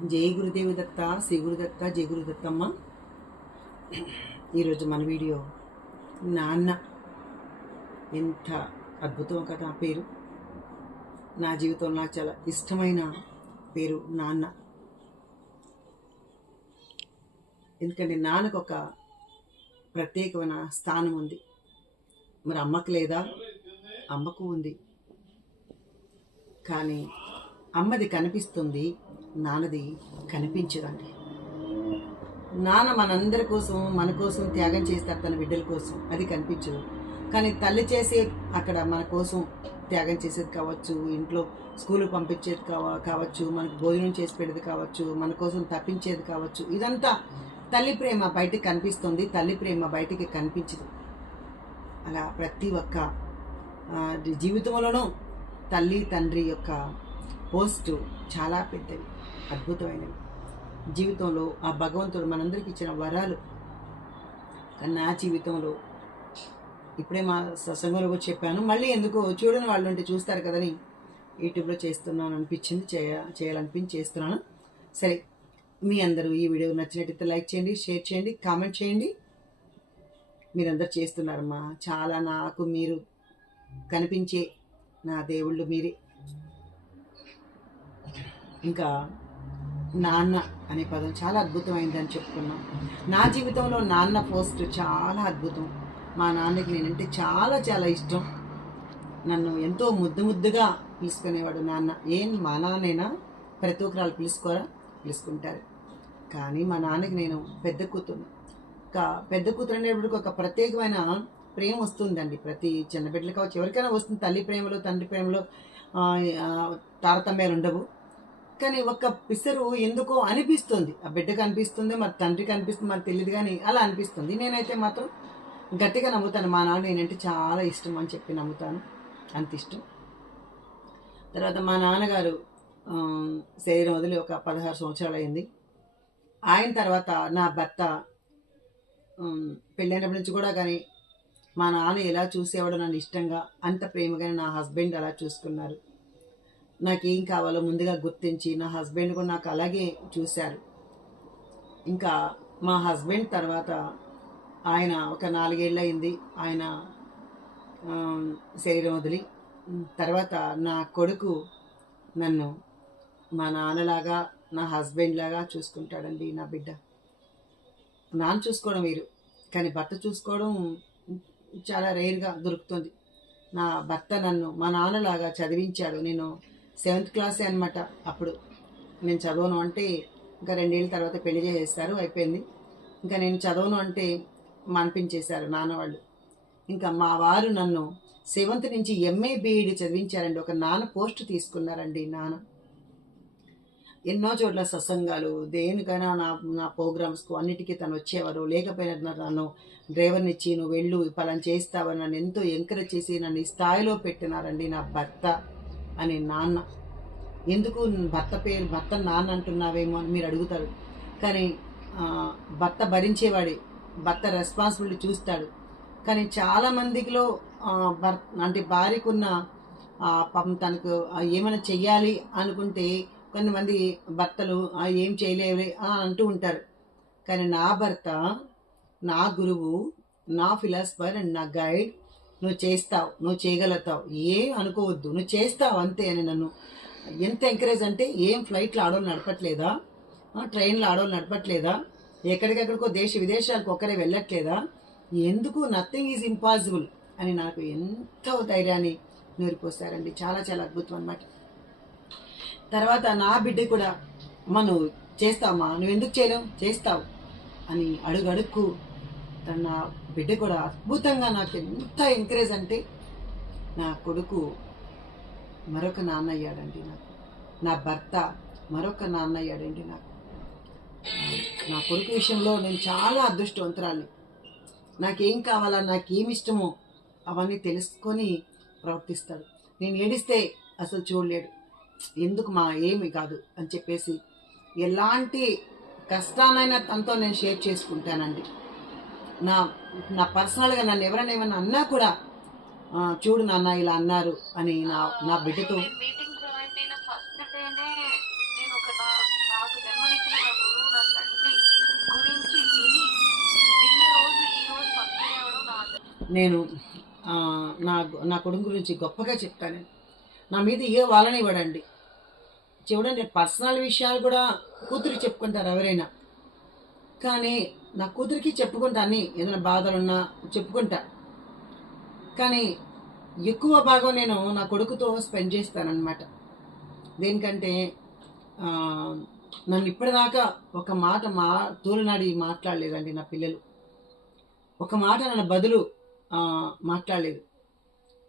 జై గురుదేవి దత్త, శ్రీ గురుదత్త, జై గురుదత్తమ్మ. ఈరోజు మన వీడియో నాన్న. ఎంత అద్భుతం కదా పేరు. నా జీవితంలో నాకు చాలా ఇష్టమైన పేరు నాన్న. ఎందుకంటే నాన్నకు ఒక ప్రత్యేకమైన స్థానం ఉంది. మరి అమ్మకు లేదా? అమ్మకు ఉంది. కానీ అమ్మది కనిపిస్తుంది, నాన్నది కనిపించదండి. నాన్న మనందరి కోసం, మన కోసం త్యాగం చేస్తారు తన బిడ్డల కోసం, అది కనిపించదు. కానీ తల్లి చేసే అక్కడ మన కోసం త్యాగం చేసేది కావచ్చు, ఇంట్లో స్కూల్ పంపించేది కావచ్చు, మనకు భోజనం చేసి పెట్టేది కావచ్చు, మన కోసం తప్పించేది కావచ్చు. ఇదంతా తల్లి ప్రేమ బయటికి కనిపిస్తుంది, తల్లి ప్రేమ బయటికి కనిపించదు. అలా ప్రతి ఒక్క జీవితంలోనూ తల్లి తండ్రి యొక్క పోస్టు చాలా పెద్దవి, అద్భుతమైనవి. జీవితంలో ఆ భగవంతుడు మనందరికి ఇచ్చిన వరాలు. నా జీవితంలో ఇప్పుడే మా సత్సంగంలో కూడా చెప్పాను, మళ్ళీ ఎందుకో చూడని వాళ్ళు ఉంటే చూస్తారు కదని యూట్యూబ్లో చేస్తున్నాను అనిపించింది, చేయాలనిపించి చేస్తున్నాను. సరే, మీ అందరూ ఈ వీడియో నచ్చినట్టయితే లైక్ చేయండి, షేర్ చేయండి, కామెంట్ చేయండి. మీరందరూ చేస్తున్నారమ్మా. చాలా నాకు మీరు కనిపించే నా దేవుళ్ళు మీరే. ఇంకా నాన్న అనే పదం చాలా అద్భుతమైందని చెప్పుకున్నాం. నా జీవితంలో నాన్న పోస్ట్ చాలా అద్భుతం. మా నాన్నకి నేనంటే చాలా చాలా ఇష్టం. నన్ను ఎంతో ముద్దుగా పిలుచుకునేవాడు నాన్న. ఏం మా నాన్నైనా ప్రతి ఒక్కరు పిలుచుకోరా? పిలుచుకుంటారు. కానీ మా నాన్నకి నేను పెద్ద కూతురు. పెద్ద కూతురు అనేప్పటికి ఒక ప్రత్యేకమైన ప్రేమ వస్తుందండి. ప్రతి చిన్న బిడ్డలు కావచ్చు, ఎవరికైనా వస్తుంది. తల్లి ప్రేమలో తండ్రి ప్రేమలో తారతమ్యాలు ఉండవు. కానీ ఒక్క పిసరు ఎందుకో అనిపిస్తుంది, ఆ బిడ్డకు అనిపిస్తుంది, మరి తండ్రికి అనిపిస్తుంది, మరి తెలియదు, కానీ అలా అనిపిస్తుంది. నేనైతే మాత్రం గట్టిగా నమ్ముతాను, మా నాన్న నేనంటే చాలా ఇష్టం అని చెప్పి నమ్ముతాను. అంత ఇష్టం. తర్వాత మా నాన్నగారు శరీరం వదిలి ఒక 16 సంవత్సరాలు అయింది. ఆయన తర్వాత నా భర్త పెళ్ళైనప్పటి నుంచి కూడా కానీ మా నాన్న ఎలా చూసేవాడో నన్ను ఇష్టంగా, అంత ప్రేమగానే నా హస్బెండ్ అలా చూసుకున్నారు. నాకేం కావాలో ముందుగా గుర్తించి నా హస్బెండ్ కూడా నాకు అలాగే చూశారు. ఇంకా మా హస్బెండ్ తర్వాత ఆయన ఒక 4 ఏళ్ళు అయింది ఆయన శరీరం వదిలి. తర్వాత నా కొడుకు నన్ను మా నాన్నలాగా, నా హస్బెండ్ లాగా చూసుకుంటాడండి. నా బిడ్డ నాన్న చూసుకోవడం వేరు, కానీ భర్త చూసుకోవడం చాలా రేర్గా దొరుకుతుంది. నా భర్త నన్ను మా నాన్నలాగా చదివించాడు. నేను 7th క్లాసే అనమాట. అప్పుడు నేను చదవను అంటే ఇంకా 2 ఏళ్ళ తర్వాత పెళ్లి చేసేస్తారు, అయిపోయింది. ఇంకా నేను చదవను అంటే మాన్పించేశారు నాన్న వాళ్ళు. ఇంకా మా వారు నన్ను 7th నుంచి MA BEd చదివించారండి. ఒక నాన్న పోస్ట్ తీసుకున్నారండి నాన్న. ఎన్నో చోట్ల సత్సంగాలు, దేనికైనా నా ప్రోగ్రామ్స్కు అన్నిటికీ తను వచ్చేవారు. లేకపోయినా నన్ను డ్రైవర్ని ఇచ్చి నువ్వు వెళ్ళు పలానా చేస్తావని నన్ను ఎంతో ఎంకరేజ్ చేసి నన్ను ఈ స్థాయిలో పెట్టినారండి నా భర్త అని నాన్న. ఎందుకు భర్త నాన్న అంటున్నావేమో అని మీరు అడుగుతారు. కానీ భర్త భరించేవాడే, భర్త రెస్పాన్సిబిలిటీ చూస్తాడు. కానీ చాలామందిలో అంటే భార్యకున్న పాపం తనకు ఏమైనా చెయ్యాలి అనుకుంటే కొంతమంది భర్తలు ఏం చేయలేవులే అంటూ ఉంటారు. కానీ నా భర్త నా గురువు, నా ఫిలాసఫర్ అండ్ నా గైడ్. నువ్వు చేస్తావు, నువ్వు చేయగలుగుతావు, ఏం అనుకోవద్దు, నువ్వు చేస్తావు అంతే అని నన్ను ఎంత ఎంకరేజ్ అంటే, ఏం ఫ్లైట్లో ఆడవాళ్ళు నడపట్లేదా, ట్రైన్లో ఆడవాళ్ళు నడపట్లేదా, ఎక్కడికెక్కడికో దేశ విదేశాలకు ఒక్కరే వెళ్ళట్లేదా, ఎందుకు నథింగ్ ఈజ్ ఇంపాసిబుల్ అని నాకు ఎంతో ధైర్యాన్ని నేర్పోస్తారండి. చాలా చాలా అద్భుతం అన్నమాట. తర్వాత నా బిడ్డ కూడా నువ్వు చేస్తావమ్మా, నువ్వు ఎందుకు చేయలేవు, చేస్తావు అని అడుగడుక్కు నా బిడ్డ కూడా అద్భుతంగా నాకు ఎంత ఎంకరేజ్ అంటే, నా కొడుకు మరొక నాన్న అయ్యాడండి నాకు. నా భర్త మరొక నాన్న అయ్యాడండి నాకు. నా కొడుకు విషయంలో నేను చాలా అదృష్టవంతురాలిని. నాకేం కావాలా, నాకేమి ఇష్టమో అవన్నీ తెలుసుకొని ప్రవర్తిస్తాడు. నేను ఏడిస్తే అసలు చూడలేడు, ఎందుకు మా ఏమి కాదు అని చెప్పేసి ఎలాంటి కష్టానైనా తనతో నేను షేర్ చేసుకుంటానండి. నా పర్సనల్గా నన్ను ఎవరైనా ఏమన్నా అన్నా కూడా చూడు నాన్న ఇలా అన్నారు అని నా బిడ్డతో నేను ఆ, నా నా కొడుకు గురించి గొప్పగా చెప్తాను. నా మీద ఏ వాళ్ళని ఇవ్వడండి. చూడండి, పర్సనల్ విషయాలు కూడా కూతురికి చెప్పుకుంటారు ఎవరైనా, కానీ నా కూతురికి చెప్పుకుంటా, అన్ని ఏదైనా బాధలున్నా చెప్పుకుంటా. కానీ ఎక్కువ భాగం నేను నా కొడుకుతో స్పెండ్ చేస్తానన్నమాట. దేనికంటే ఆ, నన్ను ఇప్పటిదాకా ఒక మాట తోలునాడి మాట్లాడలేదండి నా పిల్లలు. ఒక మాట నన్ను బదులు మాట్లాడలేదు.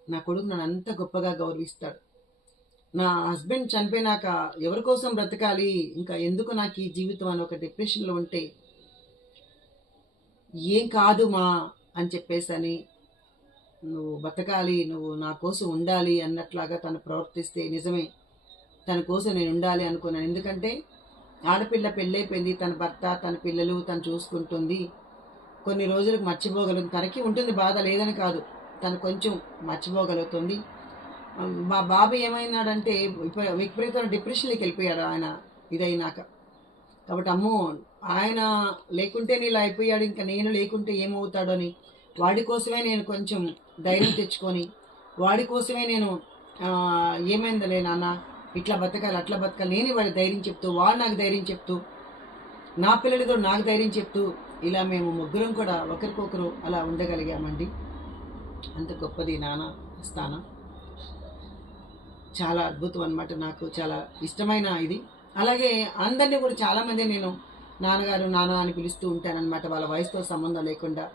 నా కొడుకు నన్ను అంత గొప్పగా గౌరవిస్తాడు. నా హస్బెండ్ చనిపోయినాక ఎవరి కోసం బ్రతకాలి, ఇంకా ఎందుకు నాకు ఈ జీవితం అని ఒక డిప్రెషన్లో ఉంటే, ఏం కాదు మా అని చెప్పేసని, నువ్వు బతకాలి, నువ్వు నా కోసం ఉండాలి అన్నట్లాగా తను ప్రవర్తిస్తే నిజమే, తన కోసం నేను ఉండాలి అనుకున్నాను. ఎందుకంటే ఆడపిల్ల పెళ్ళైపోయింది, తన భర్త తన పిల్లలు తను చూసుకుంటుంది, కొన్ని రోజులకు మర్చిపోగలుగుతుంది. తనకి ఉంటుంది బాధ, లేదని కాదు, తను కొంచెం మర్చిపోగలుగుతుంది. మా బాబు ఏమైనాడంటే విపరీతమైన డిప్రెషన్లోకి వెళ్ళిపోయాడు ఆయన ఇదైనాక. కాబట్టి అమ్మో, ఆయన లేకుంటే ఇలా అయిపోయాడు, ఇంకా నేను లేకుంటే ఏమవుతాడో అని వాడి కోసమే నేను కొంచెం ధైర్యం తెచ్చుకొని, వాడి కోసమే నేను ఏమైందిలే నాన్న, ఇట్లా బతకాలి అట్లా బతకాలి, నేను వాడి ధైర్యం చెప్తూ, వాడు నాకు ధైర్యం చెప్తూ, నా పిల్లలతో నాకు ధైర్యం చెప్తూ, ఇలా మేము ముగ్గురం కూడా ఒకరికొకరు అలా ఉండగలిగామండి. అంత గొప్పది నాన్న స్థానం. చాలా అద్భుతం అనమాట. నాకు చాలా ఇష్టమైన ఇది. అలాగే అందరినీ కూడా చాలామంది నేను నాన్నగారు నాన్న అని పిలుస్తూ ఉంటానన్నమాట. వాళ్ళ వయసుతో సంబంధం లేకుండా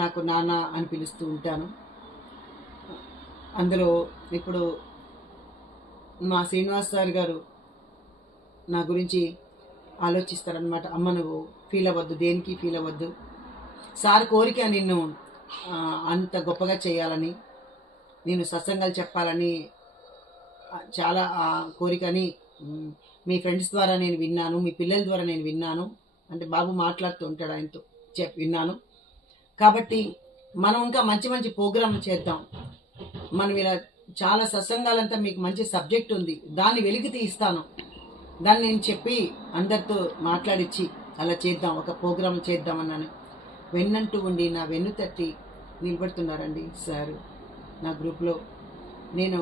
నాకు నాన్న అని పిలుస్తూ ఉంటాను. అందులో ఇప్పుడు మా శ్రీనివాస్ సార్ గారు నా గురించి ఆలోచిస్తారనమాట. అమ్మ నువ్వు ఫీల్ అవ్వద్దు, దేనికి ఫీల్ అవ్వద్దు, సార్ కోరిక నిన్ను అంత గొప్పగా చేయాలని, నేను సత్సంగాలు చెప్పాలని చాలా కోరికని మీ ఫ్రెండ్స్ ద్వారా నేను విన్నాను, మీ పిల్లల ద్వారా నేను విన్నాను అంటే బాబు మాట్లాడుతూ ఉంటాడు, ఆయనతో విన్నాను. కాబట్టి మనం ఇంకా మంచి మంచి ప్రోగ్రాంలు చేద్దాం. మనం ఇలా చాలా సత్సంగాలంతా మీకు మంచి సబ్జెక్ట్ ఉంది, దాన్ని వెలికి తీస్తాను, దాన్ని నేను చెప్పి అందరితో మాట్లాడించి అలా చేద్దాం, ఒక ప్రోగ్రాం చేద్దామన్నాను. వెన్నంటూ ఉండి నా వెన్ను తట్టి నిలబడుతున్నారండి సారు నా గ్రూప్లో. నేను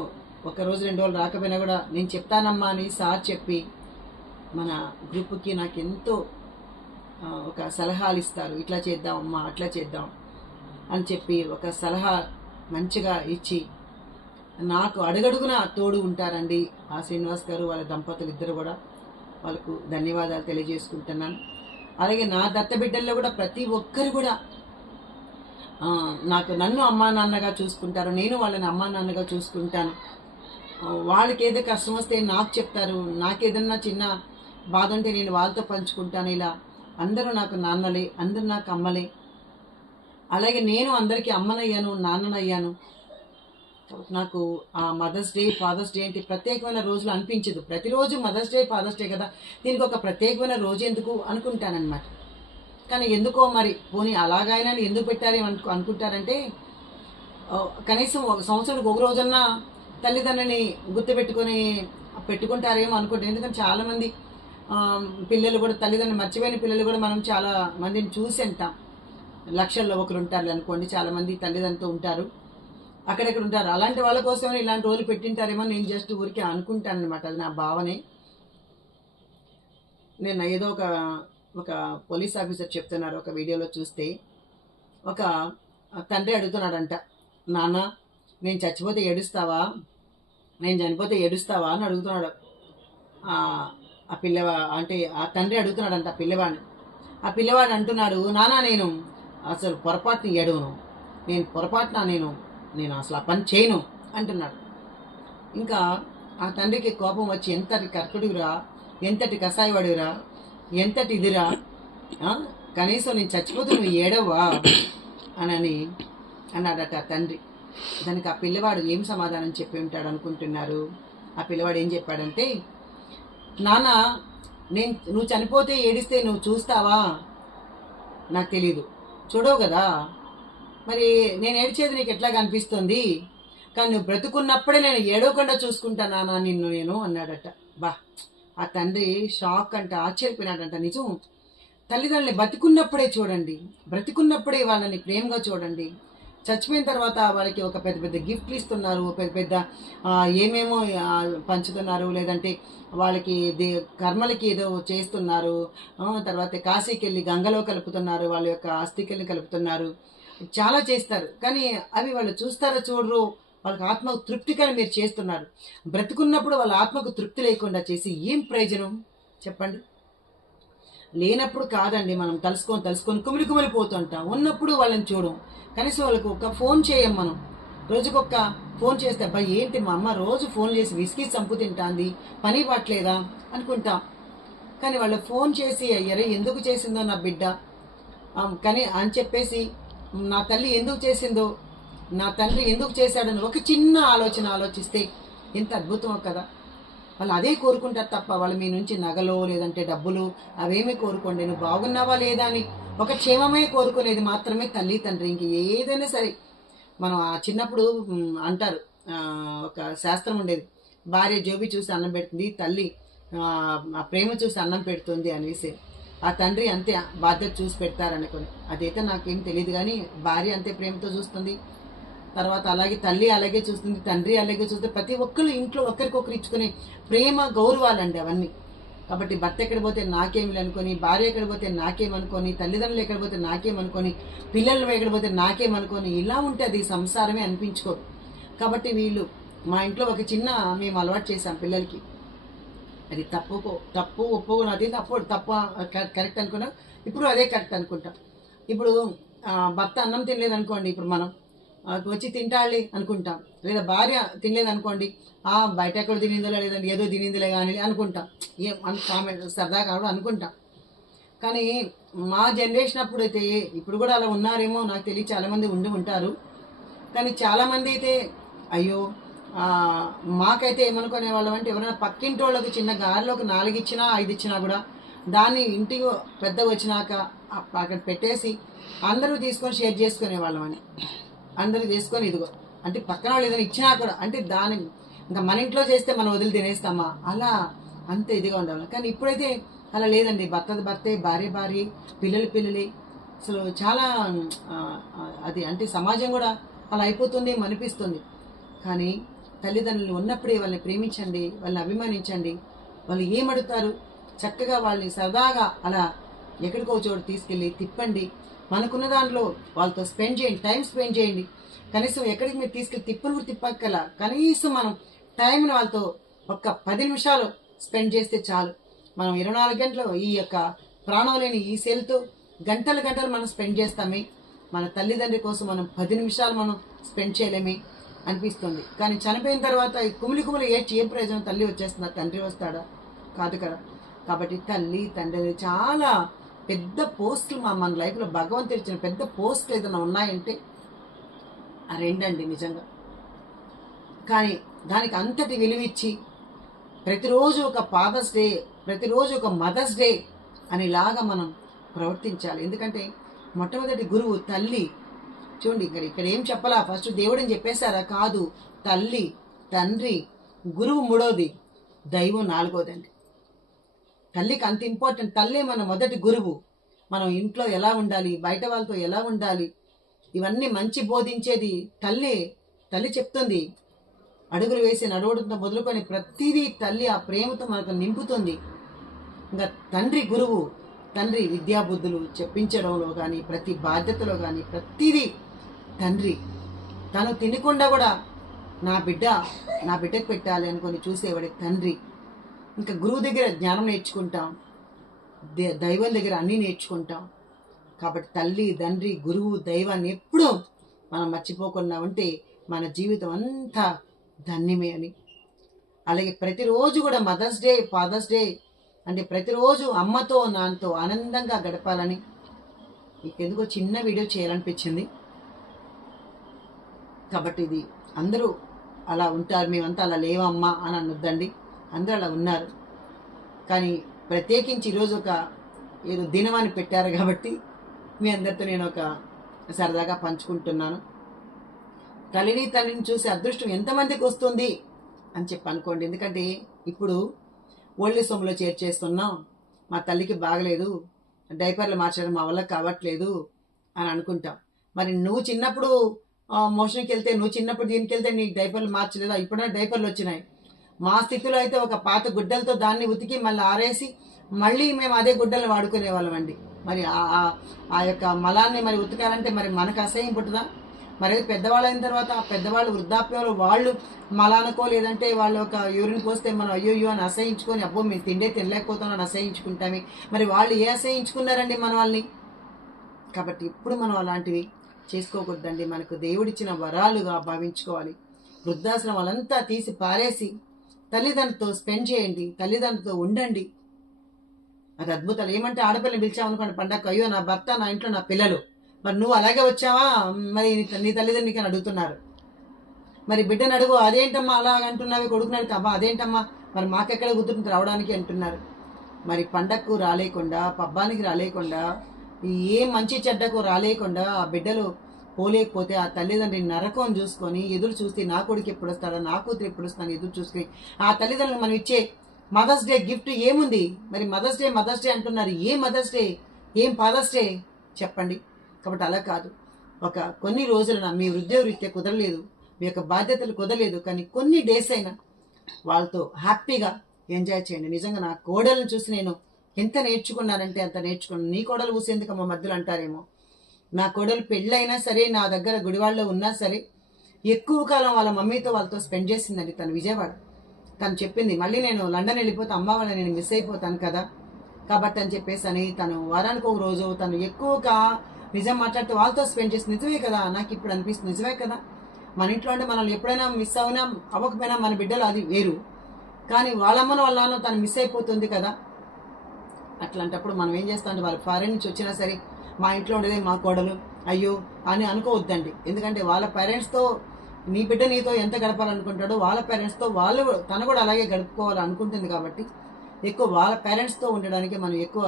ఒక రోజు 2 రోజులు రాకపోయినా కూడా నేను చెప్తానమ్మా అని సార్ చెప్పి మన గ్రూప్కి నాకు ఎంతో ఒక సలహాలు ఇస్తారు. ఇట్లా చేద్దామమ్మా, అట్లా చేద్దాం అని చెప్పి ఒక సలహా మంచిగా ఇచ్చి నాకు అడుగడుగున తోడు ఉంటారండి ఆ శ్రీనివాస్ గారు, వాళ్ళ దంపతులు ఇద్దరు కూడా. వాళ్ళకు ధన్యవాదాలు తెలియజేసుకుంటున్నాను. అలాగే నా దత్తబిడ్డల్లో కూడా ప్రతి ఒక్కరు కూడా నన్ను అమ్మా నాన్నగా చూసుకుంటారు, నేను వాళ్ళని అమ్మా నాన్నగా చూసుకుంటాను. వాళ్ళకి ఏదో కష్టం వస్తే నాకు చెప్తారు, నాకేదన్నా చిన్న బాధ ఉంటే నేను వాళ్ళతో పంచుకుంటాను. ఇలా అందరూ నాకు నాన్నలే, అందరూ నాకు అమ్మలే. అలాగే నేను అందరికీ అమ్మనయ్యాను, నాన్ననయ్యాను. నాకు ఆ మదర్స్ డే, ఫాదర్స్ డే అంటే ప్రత్యేకమైన రోజులు అనిపించదు. ప్రతిరోజు మదర్స్ డే, ఫాదర్స్ డే కదా, దీనికి ఒక ప్రత్యేకమైన రోజు ఎందుకు అనుకుంటానన్నమాట. కానీ ఎందుకో మరి పోనీ అలాగైనా ఎందుకు పెట్టారు అనుకుంటారంటే, కనీసం ఒక సంవత్సరానికి ఒక రోజన్నా తల్లిదండ్రులని గుర్తుపెట్టుకొని పెట్టుకుంటారేమో అనుకుంటారు. ఎందుకంటే చాలామంది పిల్లలు కూడా తల్లిదండ్రులు మర్చిపోయిన పిల్లలు కూడా మనం చాలా మందిని చూసి ఉంటాం. లక్షల్లో ఒకరు ఉంటారు అనుకోండి, చాలామంది తల్లిదండ్రులతో ఉంటారు, అక్కడెక్కడ ఉంటారు. అలాంటి వాళ్ళ కోసం ఇలాంటి రోజులు పెట్టింటారేమో నేను జస్ట్ ఊరికే అనుకుంటాను అనమాట. అది నా భావనే. నేను ఏదో ఒక పోలీస్ ఆఫీసర్ చెప్తున్నారు ఒక వీడియోలో చూస్తే, ఒక తండ్రి అడుగుతున్నాడంట, నాన్న నేను చచ్చిపోతే ఏడుస్తావా, నేను చనిపోతే ఏడుస్తావా అని అడుగుతున్నాడు. ఆ అంటే ఆ తండ్రి అడుగుతున్నాడంట ఆ పిల్లవాడిని. ఆ పిల్లవాడు అంటున్నాడు, నాన్న నేను అసలు పొరపాటుని ఏడవను, నేను పొరపాటున నేను అసలు ఆ పని చేయను అంటున్నాడు. ఇంకా ఆ తండ్రికి కోపం వచ్చి, ఎంతటి కర్కుడిరా, ఎంతటి కషాయవాడిరా, ఎంతటి ఇదిరా, కనీసం నేను చచ్చిపోతే నువ్వు ఏడవా అని అన్నాడట ఆ తండ్రి. దానికి ఆ పిల్లవాడు ఏం సమాధానం చెప్పి ఉంటాడు అనుకుంటున్నారు? ఆ పిల్లవాడు ఏం చెప్పాడంటే, నాన్న నువ్వు చనిపోతే ఏడిస్తే నువ్వు చూస్తావా, నాకు తెలీదు, చూడవు కదా, మరి నేను ఏడ్చేది నీకు ఎట్లాగా అనిపిస్తుంది, కానీ నువ్వు బ్రతుకున్నప్పుడే నేను ఏడవకుండా చూసుకుంటానా నిన్ను నేను అన్నాడట. బా, ఆ తండ్రి షాక్ అంట, ఆశ్చర్యపోయినాడంట. నిజం, తల్లిదండ్రులు బ్రతికున్నప్పుడే చూడండి, బ్రతికున్నప్పుడే వాళ్ళని ప్రేమగా చూడండి, చచ్చిపోయిన తర్వాత వాళ్ళకి ఒక పెద్ద పెద్ద గిఫ్ట్లు ఇస్తున్నారు, పెద్ద పెద్ద ఏమేమో పంచుతున్నారు, లేదంటే వాళ్ళకి కర్మలకి ఏదో చేస్తున్నారు. తర్వాత కాశీకి వెళ్ళి గంగలో కలుపుతున్నారు, వాళ్ళ యొక్క అస్థికల్ని కలుపుతున్నారు, చాలా చేస్తారు. కానీ అవి వాళ్ళు చూస్తారో చూడరు, వాళ్ళకి ఆత్మకు తృప్తికరం మీరు చేస్తున్నారు. బ్రతుకున్నప్పుడు వాళ్ళ ఆత్మకు తృప్తి లేకుండా చేసి ఏం ప్రయోజనం చెప్పండి? లేనప్పుడు కాదండి మనం తలుసుకొని కుమిలిపోతుంటాం. ఉన్నప్పుడు వాళ్ళని చూడం. కనీసం వాళ్ళకి ఒక ఫోన్ చేయం మనం. రోజుకొక ఫోన్ చేస్తే అబ్బాయి ఏంటి మా అమ్మ రోజు ఫోన్ చేసి విసిగి చంపు తింటాంది, పని పట్టలేదా అనుకుంటాం. కానీ వాళ్ళు ఫోన్ చేసి అయ్యరే ఎందుకు చేసిందో నా బిడ్డ కానీ అని చెప్పేసి, నా తల్లి ఎందుకు చేసిందో, నా తండ్రి ఎందుకు చేశాడని ఒక చిన్న ఆలోచన ఆలోచిస్తే ఎంత అద్భుతమో కదా. వాళ్ళు అదే కోరుకుంటారు తప్ప వాళ్ళు మీ నుంచి నగలో లేదంటే డబ్బులు అవేమీ కోరుకోండి, నువ్వు బాగున్నావా లేదా అని ఒక క్షేమమే కోరుకునేది మాత్రమే తల్లి తండ్రి. ఇంక ఏదైనా సరే మనం ఆ చిన్నప్పుడు అంటారు, ఒక శాస్త్రం ఉండేది, భార్య జోబి చూసి అన్నం పెడుతుంది, తల్లి ఆ ప్రేమ చూసి అన్నం పెడుతుంది అనేసి. ఆ తండ్రి అంతే బాధ్యత చూసి పెడతారనుకొని. అదైతే నాకేం తెలియదు, కానీ భార్య అంతే ప్రేమతో చూస్తుంది, తర్వాత అలాగే తల్లి అలాగే చూస్తుంది, తండ్రి అలాగే చూస్తుంది. ప్రతి ఒక్కరు ఇంట్లో ఒకరికొకరు ఇచ్చుకునే ప్రేమ గౌరవాలండి అవన్నీ. కాబట్టి భర్త ఎక్కడ పోతే నాకేమి అనుకొని, భార్య ఎక్కడ పోతే నాకేమనుకొని, తల్లిదండ్రులు ఎక్కడ పోతే నాకేమనుకొని, పిల్లలు ఎక్కడ పోతే నాకేమనుకొని, ఇలా ఉంటే అది సంసారమే అనిపించుకోదు. కాబట్టి వీళ్ళు మా ఇంట్లో ఒక చిన్న మేము అలవాటు చేసాం పిల్లలకి. అది తప్పు ఒప్పు అది తప్పు కరెక్ట్ అనుకున్నాం, ఇప్పుడు అదే కరెక్ట్ అనుకుంటాం. ఇప్పుడు భర్త అన్నం తినలేదనుకోండి, ఇప్పుడు మనం వచ్చి తింటాళ్ళి అనుకుంటాం. లేదా భార్య తినలేదనుకోండి, బయట ఎక్కడ తినిందో లేదంటే ఏదో తినిందిలే కానీ అనుకుంటాం, ఏం కామెంట్ సరదా కావడం అనుకుంటాం. కానీ మా జనరేషన్ అప్పుడు అయితే, ఇప్పుడు కూడా అలా ఉన్నారేమో నాకు తెలియదు, చాలామంది ఉంటారు. కానీ చాలామంది అయితే అయ్యో మాకైతే ఏమనుకునే వాళ్ళం అంటే, ఎవరైనా పక్కింటి వాళ్ళకి చిన్న గారిలోకి 4 ఇచ్చినా 5 ఇచ్చినా కూడా దాన్ని ఇంటికి పెద్దగా వచ్చినాక అక్కడ పెట్టేసి అందరూ తీసుకొని షేర్ చేసుకునేవాళ్ళం అని. అందరూ తీసుకొని ఇదిగో అంటే పక్కన వాళ్ళు ఏదైనా ఇచ్చినా కూడా అంటే దాని ఇంకా మన ఇంట్లో చేస్తే మనం వదిలి తినేస్తామా, అలా అంత ఇదిగా ఉండేవాళ్ళం. కానీ ఇప్పుడైతే అలా లేదండి, భర్తే, భార్య పిల్లలే. అసలు చాలా అది అంటే సమాజం కూడా అలా అయిపోతుంది అనిపిస్తుంది. కానీ తల్లిదండ్రులు ఉన్నప్పుడే వాళ్ళని ప్రేమించండి, వాళ్ళని అభిమానించండి. వాళ్ళు ఏమడుగుతారు చక్కగా వాళ్ళని సరదాగా అలా ఎక్కడికో చోటు తీసుకెళ్ళి తిప్పండి. మనకున్న దాంట్లో వాళ్ళతో స్పెండ్ చేయండి, టైం స్పెండ్ చేయండి. కనీసం ఎక్కడికి మీరు తీసుకెళ్ళి తిప్పలు తిప్పక్కల, కనీసం మనం టైంని వాళ్ళతో ఒక్క 10 నిమిషాలు స్పెండ్ చేస్తే చాలు. మనం 24 గంటలు ఈ యొక్క ప్రాణం లేని ఈ సెల్తో గంటలు మనం స్పెండ్ చేస్తామే, మన తల్లిదండ్రి కోసం మనం 10 నిమిషాలు మనం స్పెండ్ చేయలేమే అనిపిస్తుంది. కానీ చనిపోయిన తర్వాత కుమిలి ఏడ్చి ఏం ప్రయోజనం? తల్లి వచ్చేస్తుందా, తండ్రి వస్తాడా? కాదు కదా. కాబట్టి తల్లి తండ్రి చాలా పెద్ద పోస్టులు మన లైఫ్లో భగవంతుడు ఇచ్చిన పెద్ద పోస్టులు ఏదైనా ఉన్నాయంటే ఆ రెండండి నిజంగా. కానీ దానికి అంతటి విలువిచ్చి ప్రతిరోజు ఒక ఫాదర్స్ డే, ప్రతిరోజు ఒక మదర్స్ డే అనేలాగా మనం ప్రవర్తించాలి. ఎందుకంటే మొట్టమొదటి గురువు తల్లి. చూడండి ఇక్కడ ఏం చెప్పాలా, ఫస్ట్ దేవుడని చెప్పేశారా? కాదు, తల్లి, తండ్రి, గురువు 3వది, దైవం 4వదండి. తల్లికి అంత ఇంపార్టెంట్. తల్లే మన మొదటి గురువు. మనం ఇంట్లో ఎలా ఉండాలి, బయట వాళ్ళతో ఎలా ఉండాలి, ఇవన్నీ మంచి బోధించేది తల్లి. తల్లి చెప్తుంది. అడుగులు వేసి నడవడంతో మొదలుకొని ప్రతిదీ తల్లి ఆ ప్రేమతో మనకు నింపుతుంది. ఇంకా తండ్రి గురువు. తండ్రి విద్యాబుద్ధులు చెప్పించడంలో కానీ, ప్రతి బాధ్యతలో కానీ ప్రతిదీ తండ్రి. తను తినకుండా కూడా నా బిడ్డకు పెట్టాలి అనుకొని చూసేవాడి తండ్రి. ఇంకా గురువు దగ్గర జ్ఞానం నేర్చుకుంటాం, దైవం దగ్గర అన్నీ నేర్చుకుంటాం. కాబట్టి తల్లి, తండ్రి, గురువు, దైవాన్ని ఎప్పుడూ మనం మర్చిపోకుండా ఉంటే మన జీవితం అంతా ధన్యమే అని. అలాగే ప్రతిరోజు కూడా మదర్స్ డే, ఫాదర్స్ డే అంటే ప్రతిరోజు అమ్మతో నాన్నతో ఆనందంగా గడపాలని ఎందుకో చిన్న వీడియో చేయాలనిపించింది. కాబట్టి ఇది అందరూ అలా ఉంటారు, మేమంతా అలా లేవమ్మా అని అనొద్దండి, అందరూ అలా ఉన్నారు. కానీ ప్రత్యేకించి ఈరోజు ఒక ఏదో దినమని పెట్టారు కాబట్టి మీ అందరితో నేను ఒక సరదాగా పంచుకుంటున్నాను. తల్లిని చూసే అదృష్టం ఎంతమందికి వస్తుంది అని చెప్పి అనుకోండి. ఎందుకంటే ఇప్పుడు ఓల్డ్ సోమ్లో చేర్చేస్తున్నాం, మా తల్లికి బాగలేదు, డైపర్లు మార్చడం మా వల్ల కావట్లేదు అని అనుకుంటాం. మరి నువ్వు చిన్నప్పుడు మోషన్కి వెళ్తే, నువ్వు చిన్నప్పుడు దీనికి వెళ్తే నీకు డైపర్లు మార్చలేదా, ఇప్పుడైనా డైపర్లు వచ్చినాయి. మా స్థితిలో అయితే ఒక పాత గుడ్డలతో దాన్ని ఉతికి మళ్ళీ ఆరేసి మళ్ళీ మేము అదే గుడ్డలు వాడుకునే వాళ్ళం అండి. మరి ఆ యొక్క మలాన్ని మరి ఉతకాలంటే మరి మనకు అసహ్యం పుట్టదా? మరి పెద్దవాళ్ళు అయిన తర్వాత ఆ పెద్దవాళ్ళు వృద్ధాప్యంలో వాళ్ళు మలానుకో లేదంటే వాళ్ళు ఒక యూరిన్ పోస్తే మనం అయ్యో అని అసహించుకొని, అబ్బో మేము తినలేకపోతామని అసహించుకుంటామే. మరి వాళ్ళు ఏ అసహించుకున్నారండి మన వాళ్ళని? కాబట్టి ఇప్పుడు మనం అలాంటివి చేసుకోకూడదండి. మనకు దేవుడిచ్చిన వరాలుగా భావించుకోవాలి. వృద్ధాశ్రమాలంతా తీసి పారేసి తల్లిదండ్రులతో స్పెండ్ చేయండి, తల్లిదండ్రులతో ఉండండి. అది అద్భుతాలు. ఏమంటే ఆడపిల్లని పిలిచామనుకోండి పండగ, అయ్యో నా భర్త, నా ఇంట్లో నా పిల్లలు, మరి నువ్వు అలాగే వచ్చావా, మరి నీ తల్లిదండ్రులకి అని అడుగుతున్నారు. మరి బిడ్డను అడుగు, అదేంటమ్మా అలా అంటున్నావు, కొడుకుని అడిగితే అమ్మా అదేంటమ్మా మరి మాకెక్కడ కుదురుతుంది రావడానికి అంటున్నారు. మరి పండగకు రాలేకుండా, పబ్బానికి రాలేకుండా, ఏ మంచి చెడ్డకు రాలేకుండా ఆ బిడ్డలు పోలేకపోతే ఆ తల్లిదండ్రుని నరకం చూసుకొని ఎదురు చూస్తే నా కొడుకు ఎప్పుడు వస్తాడా, నా కూతురు ఎప్పుడు వస్తాను ఎదురు చూసుకుని ఆ తల్లిదండ్రులు మనం ఇచ్చే మదర్స్ డే గిఫ్ట్ ఏముంది? మరి మదర్స్ డే అంటున్నారు. ఏం మదర్స్ డే, ఏం ఫాదర్స్ డే చెప్పండి. కాబట్టి అలా కాదు. ఒక కొన్ని రోజులన మీ వృత్తి కుదరలేదు, మీ యొక్క బాధ్యతలు కుదరలేదు, కానీ కొన్ని డేస్ అయినా వాళ్ళతో హ్యాపీగా ఎంజాయ్ చేయండి. నిజంగా నా కోడలను చూసి నేను ఎంత నేర్చుకున్నానంటే అంత నేర్చుకున్నాను. నీ కోడలు ఊసేందుకు మా మధ్యలో అంటారేమో. నా కోడలు పెళ్ళైనా సరే, నా దగ్గర గుడివాడలో ఉన్నా సరే, ఎక్కువ కాలం వాళ్ళ మమ్మీతో వాళ్ళతో స్పెండ్ చేసిందండి. తను విజయవాడ. తను చెప్పింది, మళ్ళీ నేను లండన్ వెళ్ళిపోతే అమ్మ వాళ్ళని నేను మిస్ అయిపోతాను కదా, కాబట్టి అని చెప్పేసి అని తను వారానికి ఒక రోజు తను ఎక్కువగా నిజం మాట్లాడితే వాళ్ళతో స్పెండ్ చేసి, నిజమే కదా నాకు ఇప్పుడు అనిపిస్తుంది, నిజమే కదా మన ఇంట్లో అంటే మనల్ని ఎప్పుడైనా మిస్ అవునా అవ్వకపోయినా మన బిడ్డలు అది వేరు, కానీ వాళ్ళమ్మను వాళ్ళ నాన్న తను మిస్ అయిపోతుంది కదా. అట్లాంటప్పుడు మనం ఏం చేస్తామంటే వాళ్ళు ఫారెన్ నుంచి వచ్చినా సరే మా ఇంట్లో ఉండేదే మా కోడలు అయ్యో అని అనుకోవద్దండి. ఎందుకంటే వాళ్ళ పేరెంట్స్తో నీ బిడ్డ నీతో ఎంత గడపాలనుకుంటాడో వాళ్ళ పేరెంట్స్తో వాళ్ళు తను కూడా అలాగే గడుపుకోవాలి అనుకుంటుంది. కాబట్టి ఎక్కువ వాళ్ళ పేరెంట్స్తో ఉండడానికి మనం ఎక్కువ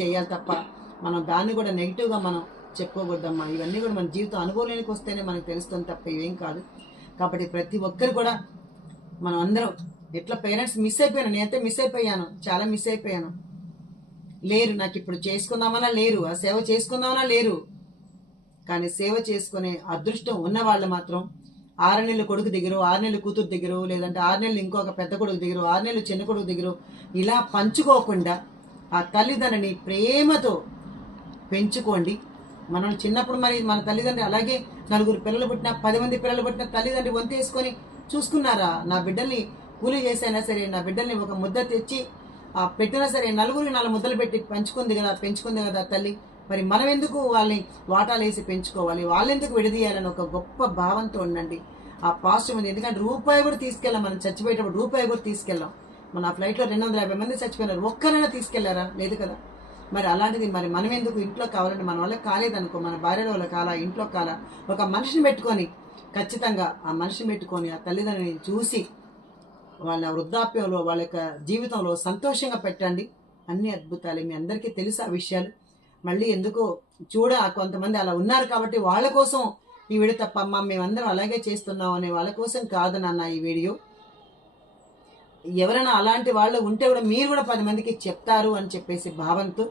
చేయాలి తప్ప మనం దాన్ని కూడా నెగిటివ్గా మనం చెప్పుకోకూడదమ్మా. ఇవన్నీ కూడా మన జీవితం అనుభవంలోనికి వస్తేనే మనకు తెలుస్తుంది తప్ప ఇవేం కాదు. కాబట్టి ప్రతి ఒక్కరు కూడా మనం అందరం ఎట్లా పేరెంట్స్ మిస్ అయిపోయాను, నేనైతే మిస్ అయిపోయాను, చాలా మిస్ అయిపోయాను. లేరు నాకు ఇప్పుడు చేసుకుందామన్నా లేరు, ఆ సేవ చేసుకుందామన్నా లేరు. కానీ సేవ చేసుకునే అదృష్టం ఉన్న వాళ్ళు మాత్రం 6 నెలలు కొడుకు దిగరు, 6 నెలలు కూతురు దిగరు, లేదంటే 6 నెలలు ఇంకొక పెద్ద కొడుకు దిగరు, 6 నెలలు చిన్న కొడుకు దిగరు, ఇలా పంచుకోకుండా ఆ తల్లిదండ్రిని ప్రేమతో పెంచుకోండి. మనం చిన్నప్పుడు మరి మన తల్లిదండ్రి అలాగే 4 పిల్లలు పుట్టినా 10 మంది పిల్లలు పుట్టినా తల్లిదండ్రి వంతేసుకొని చూసుకున్నారా? నా బిడ్డల్ని కూలి చేసైనా సరే, నా బిడ్డల్ని ఒక ముద్ద తెచ్చి పెట్టినా సరే 4 ముద్దలు పెట్టి పెంచుకుంది కదా తల్లి. మరి మనం ఎందుకు వాళ్ళని వాటాలు వేసి పెంచుకోవాలి, వాళ్ళెందుకు విడదీయాలని ఒక గొప్ప భావంతో ఉండండి. ఆ పాజిటివ్ ఉంది. ఎందుకంటే రూపాయి కూడా తీసుకెళ్ళాం, మనం చచ్చిపోయేటప్పుడు రూపాయి కూడా తీసుకెళ్ళాం. మన ఫ్లైట్లో 250 మంది చచ్చిపోయినారు, ఒక్కరైనా తీసుకెళ్లారా? లేదు కదా. మరి అలాంటిది మరి మనం ఎందుకు ఇంట్లో కావాలంటే మన వల్ల కాలేదనుకో, మన భార్యల వల్ల కాలా, ఇంట్లో కాలా, ఒక మనిషిని పెట్టుకొని ఖచ్చితంగా ఆ మనిషిని పెట్టుకొని ఆ తల్లిదండ్రులని చూసి వాళ్ళ వృద్ధాప్యంలో వాళ్ళ యొక్క జీవితంలో సంతోషంగా పెట్టండి. అన్ని అద్భుతాలే. మీ అందరికీ తెలుసు ఆ విషయాలు. మళ్ళీ ఎందుకో కొంతమంది అలా ఉన్నారు కాబట్టి వాళ్ళ కోసం ఈ వీడియో తప్ప, అమ్మ మేమందరం అలాగే చేస్తున్నాం అనే వాళ్ళ కోసం కాదు నాన్న ఈ వీడియో. ఎవరైనా అలాంటి వాళ్ళు ఉంటే కూడా మీరు కూడా 10 మందికి చెప్తారు అని చెప్పేసి భావంతో,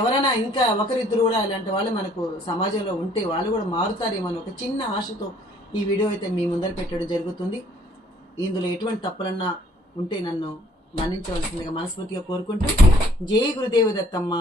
ఎవరైనా ఇంకా ఒకరిద్దరు కూడా ఇలాంటి వాళ్ళు మనకు సమాజంలో ఉంటే వాళ్ళు కూడా మారుతారేమో అని ఒక చిన్న ఆశతో ఈ వీడియో అయితే మీ ముందర పెట్టడం జరుగుతుంది. ఇందులో ఎటువంటి తప్పులన్నా ఉంటే నన్ను మన్నించవలసిందిగా మనస్ఫూర్తిగా కోరుకుంటూ, జై గురుదేవ దత్తమ్మ.